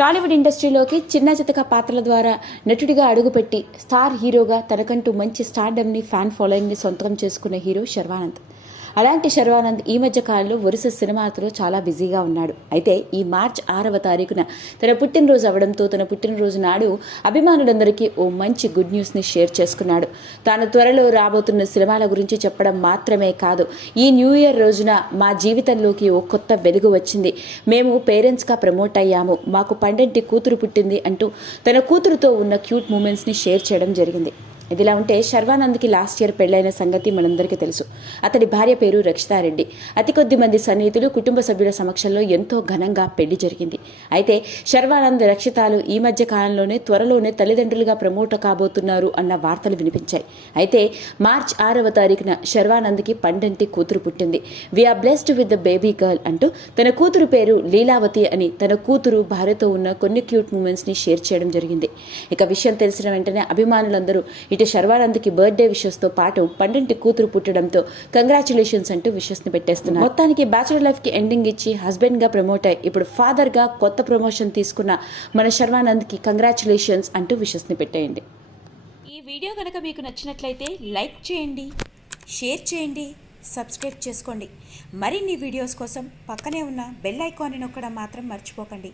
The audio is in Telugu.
టాలీవుడ్ ఇండస్ట్రీలోకి చిన్న చితక పాత్రల ద్వారా నటుడిగా అడుగుపెట్టి స్టార్ హీరోగా తనకంటూ మంచి స్టార్డమ్ని ఫ్యాన్ ఫాలోయింగ్ని సొంతం చేసుకున్న హీరో శర్వానంద్. అలాంటి శర్వానంద్ ఈ మధ్య కాలంలో వరుస సినిమాలతో చాలా బిజీగా ఉన్నాడు. అయితే ఈ మార్చ్ ఆరవ తారీఖున తన పుట్టినరోజు అవడంతో తన పుట్టినరోజు నాడు అభిమానులందరికీ ఓ మంచి గుడ్ న్యూస్ని షేర్ చేసుకున్నాడు. తాను త్వరలో రాబోతున్న సినిమాల గురించి చెప్పడం మాత్రమే కాదు ఈ న్యూ ఇయర్ రోజున మా జీవితంలోకి ఓ కొత్త వెలుగు వచ్చింది. మేము పేరెంట్స్గా ప్రమోట్ అయ్యాము. మాకు పండంటి కూతురు పుట్టింది అంటూ తన కూతురుతో ఉన్న క్యూట్ మూమెంట్స్ని షేర్ చేయడం జరిగింది. ఇదిలా ఉంటే శర్వానంద్కి లాస్ట్ ఇయర్ పెళ్ళైన సంగతి మనందరికీ తెలుసు. అతడి భార్య పేరు రక్షితారెడ్డి. అతి కొద్ది మంది సన్నిహితులు కుటుంబ సభ్యుల సమక్షంలో ఎంతో ఘనంగా పెళ్ళి జరిగింది. అయితే శర్వానంద్ రక్షితాలు ఈ మధ్య కాలంలోనే త్వరలోనే తల్లిదండ్రులుగా ప్రమోట్ కాబోతున్నారు అన్న వార్తలు వినిపించాయి. అయితే మార్చ్ ఆరవ తారీఖున శర్వానంద్కి పండంటి కూతురు పుట్టింది. We are blessed with the baby girl అంటూ తన కూతురు పేరు లీలావతి అని తన కూతురు భార్యతో ఉన్న కొన్ని క్యూట్ మూమెంట్స్ని షేర్ చేయడం జరిగింది. ఇక విషయం తెలిసిన వెంటనే అభిమానులందరూ ఇటు శర్వానంద్కి బర్త్డే విషెస్తో పాటు పండంటి కూతురు పుట్టడంతో కంగ్రాచులేషన్స్ అంటూ విషెస్ని పెట్టేస్తున్నారు. మొత్తానికి బ్యాచులర్ లైఫ్కి ఎండింగ్ ఇచ్చి హస్బెండ్గా ప్రమోట్ అయ్యి ఇప్పుడు ఫాదర్గా కొత్త ప్రమోషన్ తీసుకున్న మన శర్వానంద్కి కంగ్రాచులేషన్స్ అంటూ విషెస్ని పెట్టేయండి. ఈ వీడియో కనుక మీకు నచ్చినట్లయితే లైక్ చేయండి షేర్ చేయండి సబ్స్క్రైబ్ చేసుకోండి. మరిన్ని వీడియోస్ కోసం పక్కనే ఉన్న బెల్ ఐకాన్ని నొక్కడం మాత్రం మర్చిపోకండి.